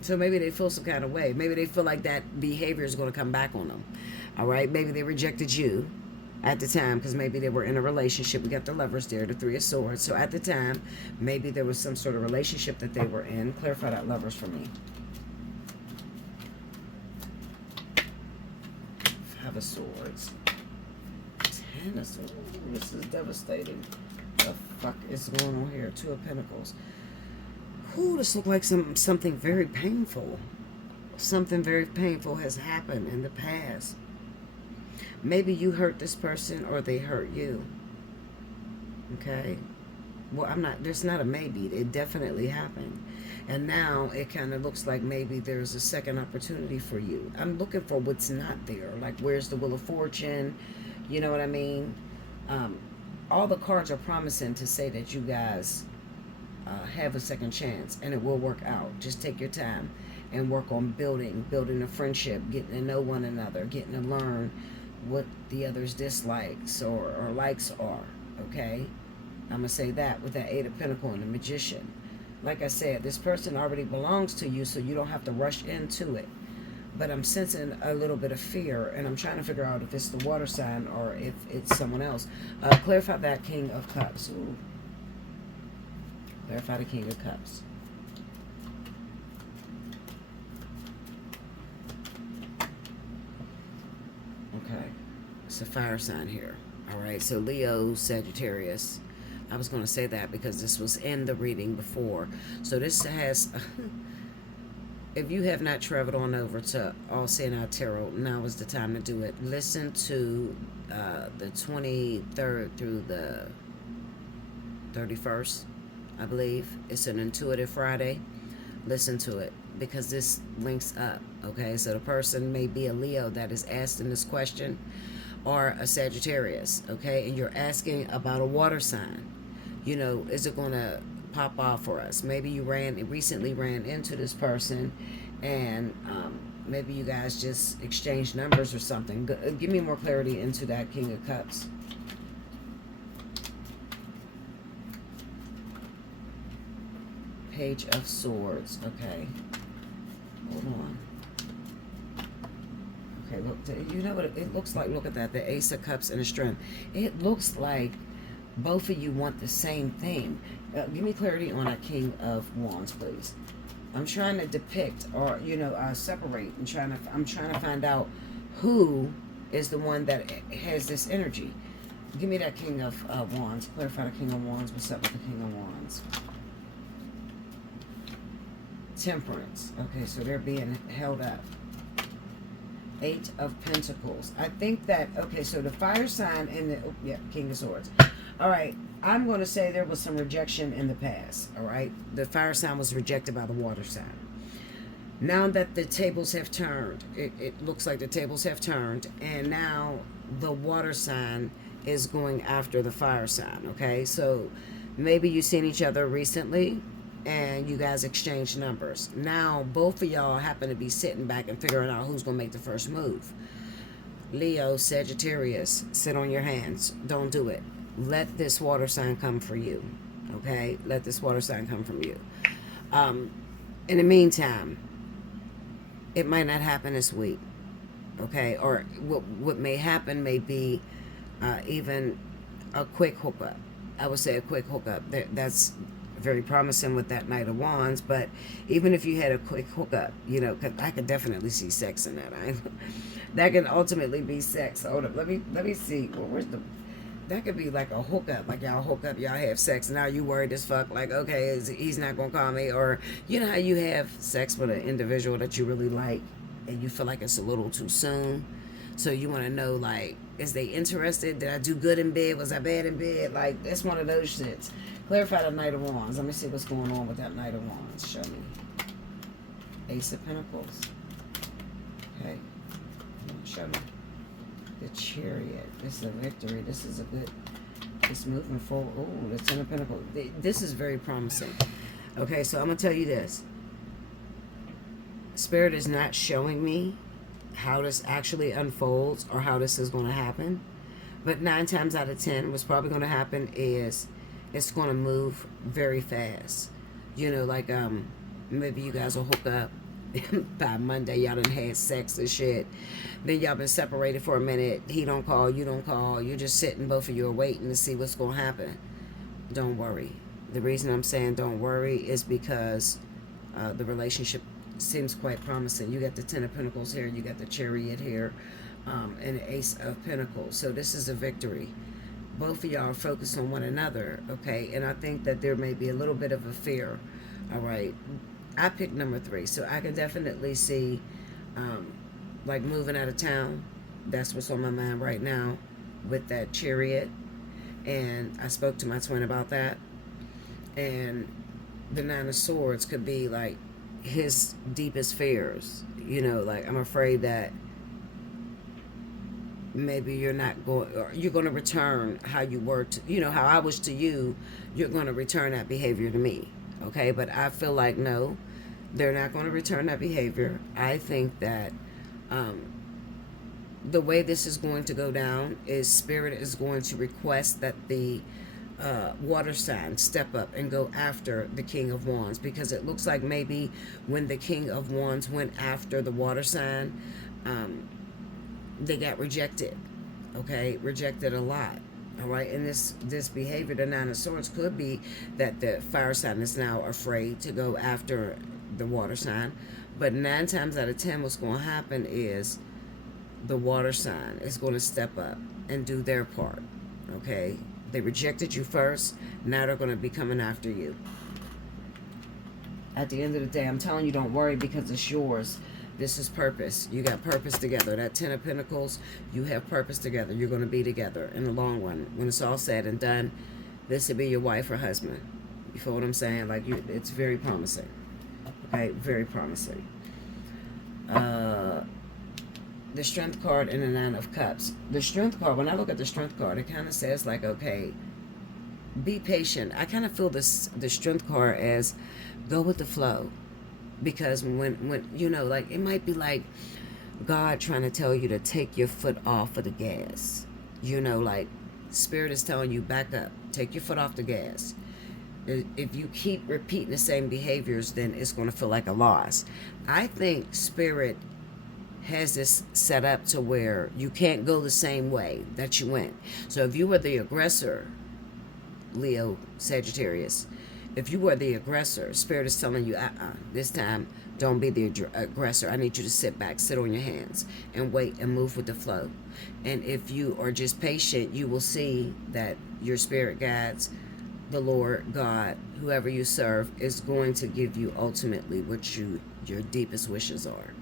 So maybe they feel some kind of way. Maybe they feel like that behavior is going to come back on them, all right. Maybe they rejected you at the time because maybe they were in a relationship. We got the Lovers there, the Three of Swords. So at the time, maybe there was some sort of relationship that they were in. Clarify that, Lovers, for me. Five of Swords. Ten of Swords. This is devastating. What the fuck is going on here? Two of Pentacles. Ooh, this looks like something very painful. Something very painful has happened in the past. Maybe you hurt this person or they hurt you. Okay? Well, there's not a maybe. It definitely happened. And now it kind of looks like maybe there's a second opportunity for you. I'm looking for what's not there. Like, where's the Wheel of Fortune? You know what I mean? All the cards are promising to say that you guys have a second chance and it will work out. Just take your time and work on building a friendship, getting to know one another, getting to learn what the other's dislikes or likes are, okay? I'm going to say that with that Eight of Pentacles and the Magician. Like I said, this person already belongs to you, so you don't have to rush into it. But I'm sensing a little bit of fear, and I'm trying to figure out if it's the water sign or if it's someone else. Clarify that King of Cups. Ooh. Clarify the King of Cups. Okay. It's a fire sign here. All right. So Leo, Sagittarius. I was going to say that because this was in the reading before. So this has... If you have not traveled on over to Allseeingeyetarot, now is the time to do it. Listen to the 23rd through the 31st, I believe. It's an Intuitive Friday. Listen to it because this links up, okay? So the person may be a Leo that is asking this question, or a Sagittarius, okay? And you're asking about a water sign. Is it going to pop off for us? Maybe you recently ran into this person, and maybe you guys just exchanged numbers or something. Give me more clarity into that King of Cups. Page of Swords. Okay, hold on. Okay, look, you know what it looks like? Look at that, the Ace of Cups and the Strength. It looks like both of you want the same thing. Give me clarity on a King of Wands, please. I'm trying to depict, or separate, and I'm trying to find out who is the one that has this energy. Give me that King of Wands. Clarify the King of Wands. What's up with the King of Wands? Temperance. Okay, so they're being held up. Eight of Pentacles. I think that, okay, so the fire sign and the, King of Swords. All right, I'm going to say there was some rejection in the past, all right? The fire sign was rejected by the water sign. Now that the tables have turned, it looks like the tables have turned, and now the water sign is going after the fire sign, okay? So maybe you've seen each other recently, and you guys exchanged numbers. Now, both of y'all happen to be sitting back and figuring out who's going to make the first move. Leo, Sagittarius, sit on your hands. Don't do it. Let this water sign come for you, Okay, let this water sign come from you. In the meantime, it might not happen this week. Okay, or what may happen may be even a quick hookup. I would say a quick hookup. That's very promising with that Knight of Wands. But even if you had a quick hookup, you know, cause I could definitely see sex in that. That can ultimately be sex. Hold up, let me see. Well, where's the? That could be like a hookup, like y'all hook up, y'all have sex. Now you worried as fuck, like, okay, he's not gonna call me, or you know how you have sex with an individual that you really like, and you feel like it's a little too soon, so you want to know, like, is they interested? Did I do good in bed? Was I bad in bed? Like, that's one of those shits. Clarify the Knight of Wands. Let me see what's going on with that Knight of Wands. Show me. Ace of Pentacles. Okay. Show me. The Chariot. This is a victory. This is a good. It's moving forward. Oh, the Ten of Pentacles. This is very promising. Okay, so I'm gonna tell you this. Spirit is not showing me how this actually unfolds or how this is going to happen, but 9 times out of 10, what's probably going to happen is it's going to move very fast. You know, like maybe you guys will hook up by Monday. Y'all done had sex and shit. Then y'all been separated for a minute. He don't call, you don't call. You're just sitting, both of you are waiting to see what's going to happen. Don't worry. The reason I'm saying don't worry is because the relationship seems quite promising. You got the Ten of Pentacles here, you got the Chariot here, and the Ace of Pentacles. So this is a victory. Both of y'all are focused on one another, okay? And I think that there may be a little bit of a fear, all right? I picked number 3, so I can definitely see, like, moving out of town. That's what's on my mind right now with that Chariot. And I spoke to my twin about that. And the Nine of Swords could be, like, his deepest fears. You know, like, I'm afraid that maybe you're not going, or you're going to return how you were to, you know, how I was to you, you're going to return that behavior to me. Okay, but I feel like no, they're not going to return that behavior. I think that the way this is going to go down is Spirit is going to request that the water sign step up and go after the King of Wands, because it looks like maybe when the King of Wands went after the water sign, they got rejected. Okay, rejected a lot. All right, and this behavior, the Nine of Swords, could be that the fire sign is now afraid to go after the water sign. But 9 times out of 10, what's going to happen is the water sign is going to step up and do their part. Okay, they rejected you first. Now they're going to be coming after you. At the end of the day, I'm telling you, don't worry, because it's yours. This is purpose. You got purpose together. That Ten of Pentacles, you have purpose together. You're going to be together in the long run. When it's all said and done, this will be your wife or husband. You feel what I'm saying? Like, it's very promising. Okay, very promising. The Strength card and the Nine of Cups. The Strength card, when I look at the Strength card, it kind of says, like, okay, be patient. I kind of feel the Strength card as go with the flow. Because when you know, like, it might be like God trying to tell you to take your foot off of the gas. You know, like, Spirit is telling you, back up, take your foot off the gas. If you keep repeating the same behaviors, then it's going to feel like a loss. I think Spirit has this set up to where you can't go the same way that you went. So if you were the aggressor, Leo, Sagittarius, if you were the aggressor, Spirit is telling you, this time, don't be the aggressor. I need you to sit back, sit on your hands, and wait and move with the flow. And if you are just patient, you will see that your spirit guides, the Lord, God, whoever you serve, is going to give you ultimately what your deepest wishes are.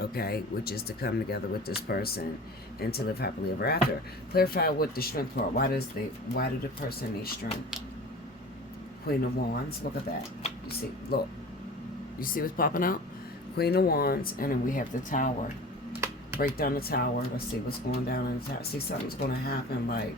Okay? Which is to come together with this person and to live happily ever after. Clarify what the Strength part. Why do the person need strength? Queen of Wands. Look at that. You see, look. You see what's popping out? Queen of Wands, and then we have the Tower. Break down the Tower. Let's see what's going down in the Tower. See, something's going to happen, like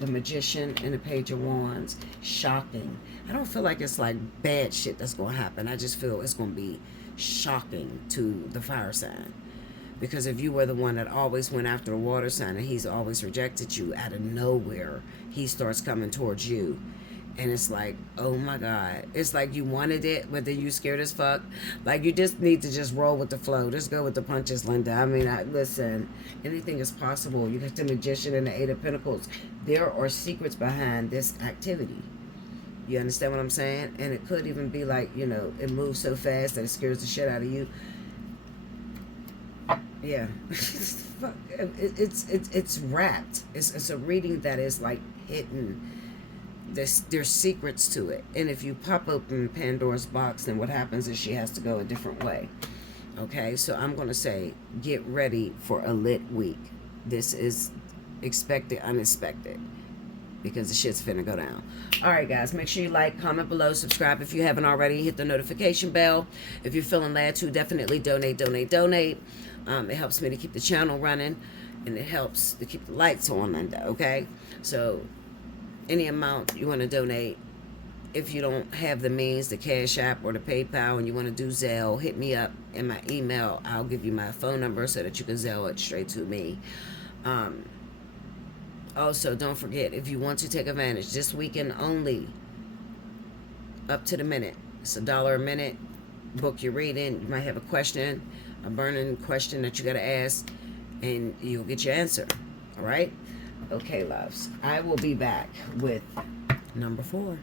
the Magician and the Page of Wands. Shocking. I don't feel like it's like bad shit that's going to happen. I just feel it's going to be shocking to the fire sign. Because if you were the one that always went after a water sign and he's always rejected you, out of nowhere, he starts coming towards you. And it's like, oh my God. It's like you wanted it, but then you scared as fuck. Like, you just need to just roll with the flow. Just go with the punches, Linda. I mean, listen, anything is possible. You got the Magician and the Eight of Pentacles. There are secrets behind this activity. You understand what I'm saying? And it could even be like, you know, it moves so fast that it scares the shit out of you. Yeah. it's wrapped. It's a reading that is like hidden. There's secrets to it, and if you pop open Pandora's box, then what happens is she has to go a different way. Okay, so I'm gonna say get ready for a lit week. This is expected, unexpected, because the shit's finna go down. All right, guys, make sure you like, comment below, subscribe if you haven't already, hit the notification bell. If you're feeling led to, definitely donate. It helps me to keep the channel running, and it helps to keep the lights on, Linda. Okay, so any amount you want to donate. If you don't have the means, the Cash App or the PayPal, and you want to do Zelle, hit me up in my email. I'll give you my phone number so that you can Zelle it straight to me. Also, don't forget, if you want to take advantage, this weekend only, up to the minute. It's $1 a minute. Book your reading. You might have a question, a burning question that you got to ask, and you'll get your answer. All right? Okay, loves. I will be back with number 4.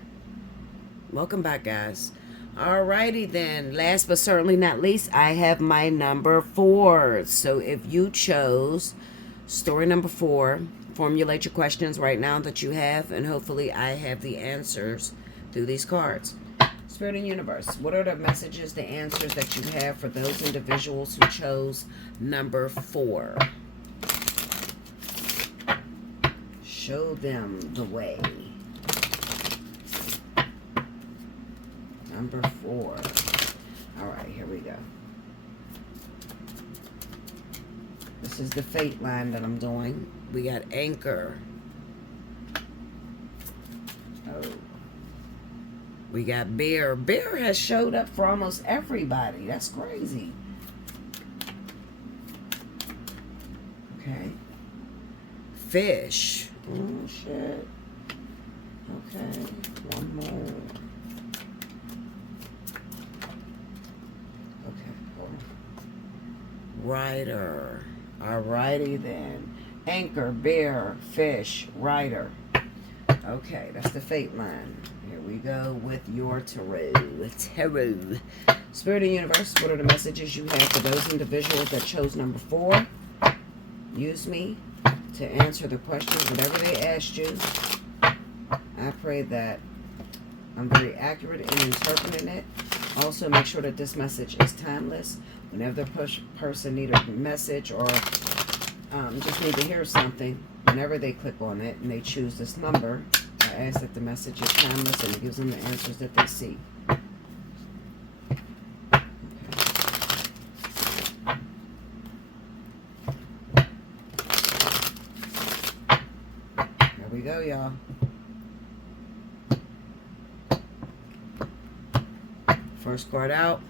Welcome back, guys. Alrighty then. Last but certainly not least, I have my number 4. So if you chose story number 4, formulate your questions right now that you have, and hopefully I have the answers through these cards. Spirit and Universe, what are the messages, the answers that you have for those individuals who chose number 4? Show them the way. Number 4. All right, here we go. This is the fate line that I'm doing. We got anchor. Oh. We got bear. Bear has showed up for almost everybody. That's crazy. Okay. Fish. Oh, shit. Okay. One more. Okay. Rider. Alrighty then. Anchor, bear, fish, rider. Okay, that's the fate line. Here we go with your tarot. Tarot. Spirit and Universe, what are the messages you have for those individuals that chose number 4? Use me to answer the questions, whatever they asked you. I pray that I'm very accurate in interpreting it. Also, make sure that this message is timeless. Whenever the person needs a message or just need to hear something, whenever they click on it and they choose this number, I ask that the message is timeless and it gives them the answers that they see. Here we go, y'all. First card out.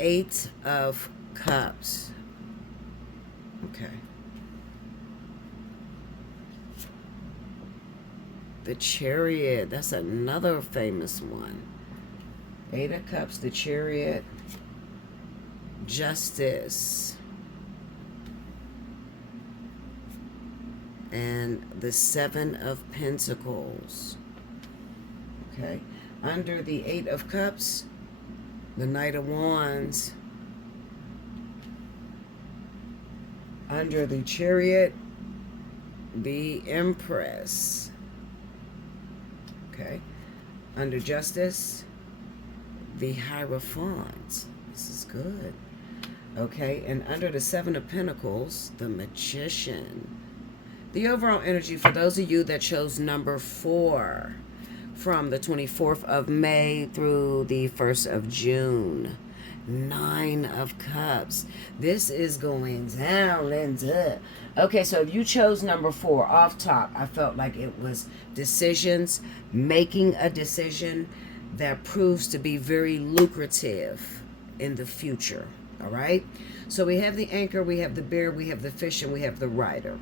8 of Cups. Okay. The Chariot. That's another famous one. 8 of Cups, the Chariot. Justice. And the 7 of Pentacles. Okay. Under the 8 of Cups, the Knight of Wands. Under the Chariot, the Empress. Okay. Under Justice, the Hierophant. This is good. Okay. And under the 7 of Pentacles, the Magician. The overall energy for those of you that chose number 4 from the 24th of May through the 1st of June. 9 of Cups. This is going down, Linda. Okay, so if you chose number 4 off top, I felt like it was decisions, making a decision that proves to be very lucrative in the future. All right? So we have the anchor, we have the bear, we have the fish, and we have the rider.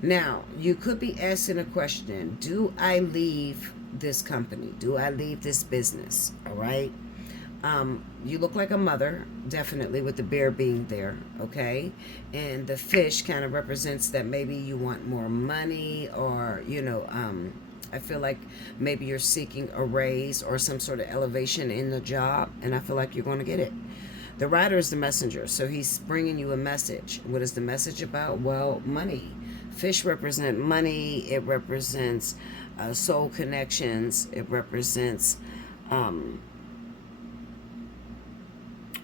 Now, you could be asking a question, do I leave this company? Do I leave this business? All right. You look like a mother, definitely, with the bear being there, okay? And the fish kind of represents that maybe you want more money, or, I feel like maybe you're seeking a raise or some sort of elevation in the job, and I feel like you're going to get it. The rider is the messenger, so he's bringing you a message. What is the message about? Well, money. Fish represent money. It represents soul connections. It represents um,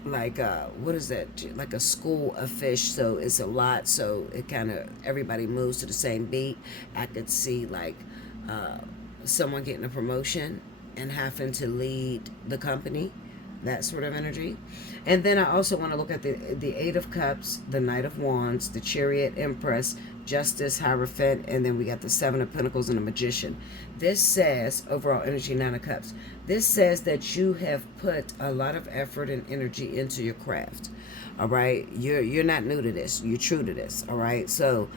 like what is that, like a school of fish, so it's a lot, so it kind of, everybody moves to the same beat. I could see like uh, someone getting a promotion and having to lead the company, that sort of energy. And then I also want to look at the Eight of Cups, the Knight of Wands, the Chariot, Empress, Justice, Hierophant, and then we got the Seven of Pentacles and the Magician. This says, overall energy, Nine of Cups. This says that you have put a lot of effort and energy into your craft. All right, you're not new to this. You're true to this. All right, so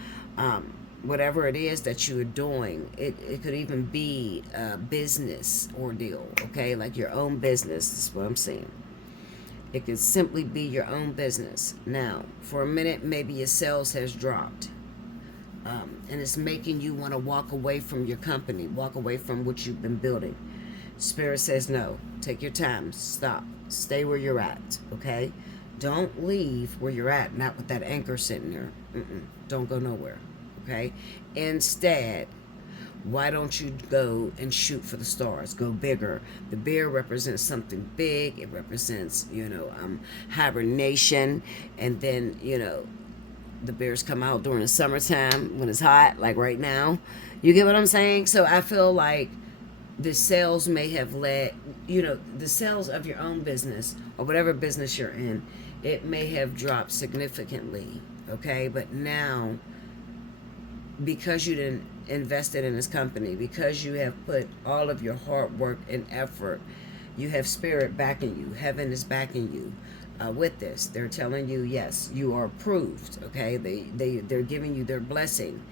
whatever it is that you are doing, it could even be a business ordeal. Okay, like your own business. That's what I'm saying. It could simply be your own business. Now, for a minute, maybe your sales has dropped. And it's making you want to walk away from your company, walk away from what you've been building. Spirit says no. Take your time. Stop. Stay where you're at, okay? Don't leave where you're at, not with that anchor sitting there. Don't go nowhere, okay? Instead, why don't you go and shoot for the stars? Go bigger. The bear represents something big. It represents, hibernation. And then, the bears come out during the summertime when it's hot, like right now. You get what I'm saying? So I feel like the sales may have led, the sales of your own business or whatever business you're in, it may have dropped significantly, okay? But now, because you didn't invested in this company, because you have put all of your hard work and effort, you have spirit backing you, heaven is backing you. With this, they're telling you, yes, you are approved, okay? They're giving you their blessing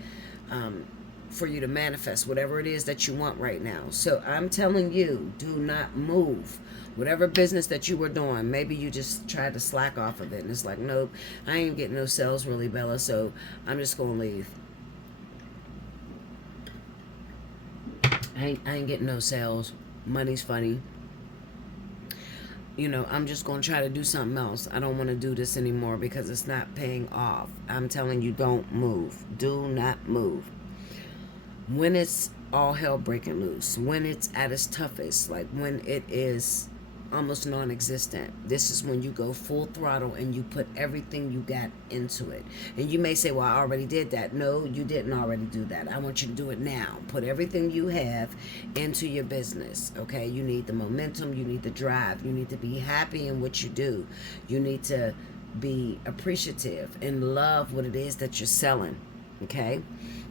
for you to manifest whatever it is that you want right now. So I'm telling you, do not move. Whatever business that you were doing, maybe you just tried to slack off of it, and it's like, nope, I ain't getting no sales really, Bella, so I'm just going to leave. I ain't getting no sales. Money's funny. I'm just going to try to do something else. I don't want to do this anymore because it's not paying off. I'm telling you, don't move. Do not move. When it's all hell breaking loose, when it's at its toughest, like when it is almost non-existent, this is when you go full throttle and you put everything you got into it. And you may say, well, I already did that. No, you didn't already do that. I want you to do it now. Put everything you have into your business, okay? You need the momentum, you need the drive, you need to be happy in what you do, you need to be appreciative and love what it is that you're selling, okay?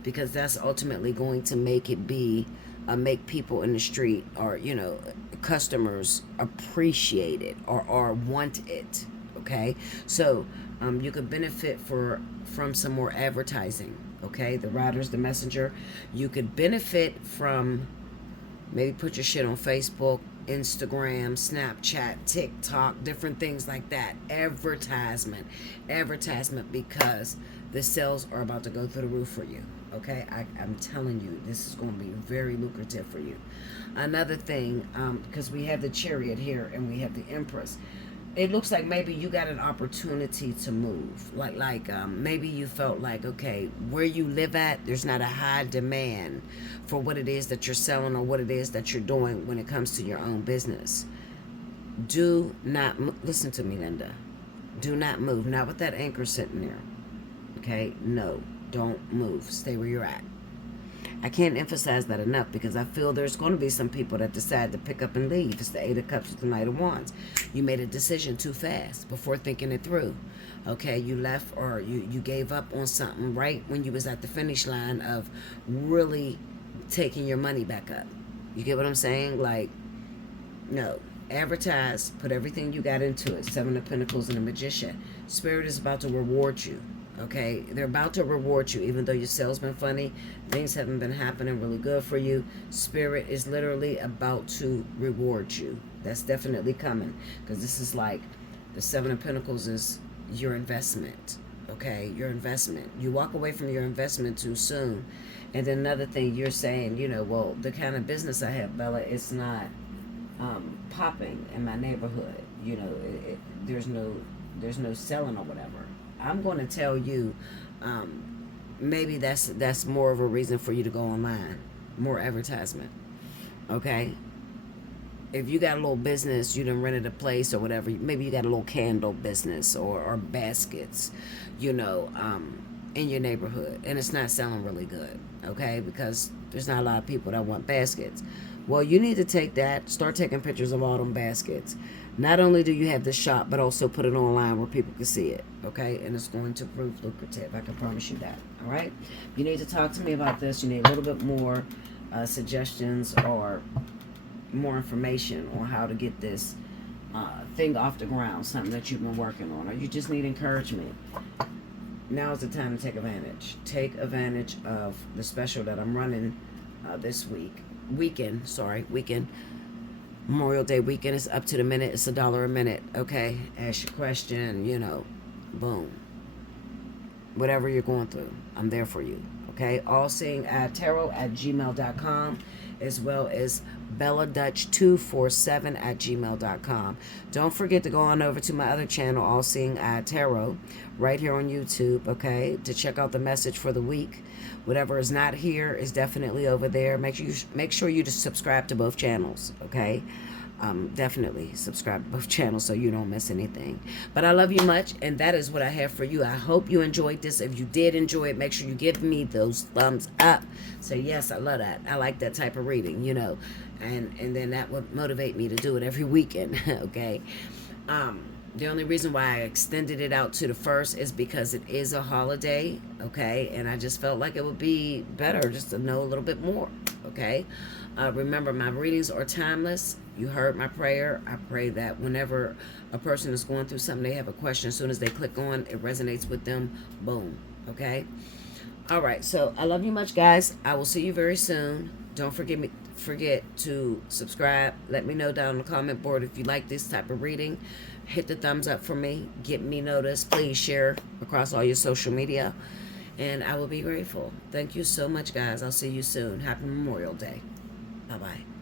Because that's ultimately going to make it be make people in the street, or customers appreciate it, or want it, okay? So you could benefit from some more advertising, okay? The rider's the messenger. You could benefit from, maybe put your shit on Facebook, Instagram, Snapchat, TikTok, different things like that. Advertisement, because the sales are about to go through the roof for you. Okay, I'm telling you, this is going to be very lucrative for you. Another thing, because we have the Chariot here and we have the Empress, it looks like maybe you got an opportunity to move. Like maybe you felt like, okay, where you live at, there's not a high demand for what it is that you're selling or what it is that you're doing when it comes to your own business. Do not listen to me, Linda. Do not move. Not with that anchor sitting there. Okay, no. Don't move. Stay where you're at. I can't emphasize that enough because I feel there's going to be some people that decide to pick up and leave. It's the Eight of Cups with the Knight of Wands. You made a decision too fast before thinking it through. Okay, you left, or you gave up on something right when you was at the finish line of really taking your money back up. You get what I'm saying? Like, no. Advertise. Put everything you got into it. Seven of Pentacles and a Magician. Spirit is about to reward you. Okay, they're about to reward you, even though your sales been funny, things haven't been happening really good for you. Spirit is literally about to reward you. That's definitely coming, because this is like the Seven of Pentacles is your investment. Okay, your investment. You walk away from your investment too soon, and then another thing you're saying, well, the kind of business I have, Bella, it's not popping in my neighborhood. There's no selling or whatever. I'm going to tell you, maybe that's more of a reason for you to go online, more advertisement. Okay, if you got a little business, you done rented a place or whatever. Maybe you got a little candle business or baskets, in your neighborhood, and it's not selling really good. Okay, because there's not a lot of people that want baskets. Well, you need to take that, start taking pictures of all them baskets. Not only do you have the shop, but also put it online where people can see it, okay? And it's going to prove lucrative. I can promise you that, all right? You need to talk to me about this. You need a little bit more suggestions or more information on how to get this thing off the ground, something that you've been working on, or you just need encouragement. Now is the time to take advantage. Take advantage of the special that I'm running this weekend. Memorial Day weekend is up to the minute. It's $1 a minute. Okay, ask your question. Boom. Whatever you're going through, I'm there for you. Okay, allseeingeyetarot@gmail.com, as well as belladutch247@gmail.com. Don't forget to go on over to my other channel, Allseeingeyetarot, right here on YouTube, okay, to check out the message for the week. Whatever is not here is definitely over there. Make sure you just subscribe to both channels, okay? Definitely subscribe to both channels so you don't miss anything. But I love you much, and that is what I have for you. I hope you enjoyed this. If you did enjoy it, make sure you give me those thumbs up. Say, yes, I love that. I like that type of reading, and then that would motivate me to do it every weekend, okay? The only reason why I extended it out to the 1st is because it is a holiday, okay? And I just felt like it would be better just to know a little bit more, okay? Remember, my readings are timeless. You heard my prayer. I pray that whenever a person is going through something, they have a question, as soon as they click on, it resonates with them. Boom, okay? All right, so I love you much, guys. I will see you very soon. Don't forget to subscribe. Let me know down in the comment board if you like this type of reading. Hit the thumbs up for me. Get me noticed. Please share across all your social media, and I will be grateful. Thank you so much, guys. I'll see you soon. Happy Memorial Day. Bye-bye.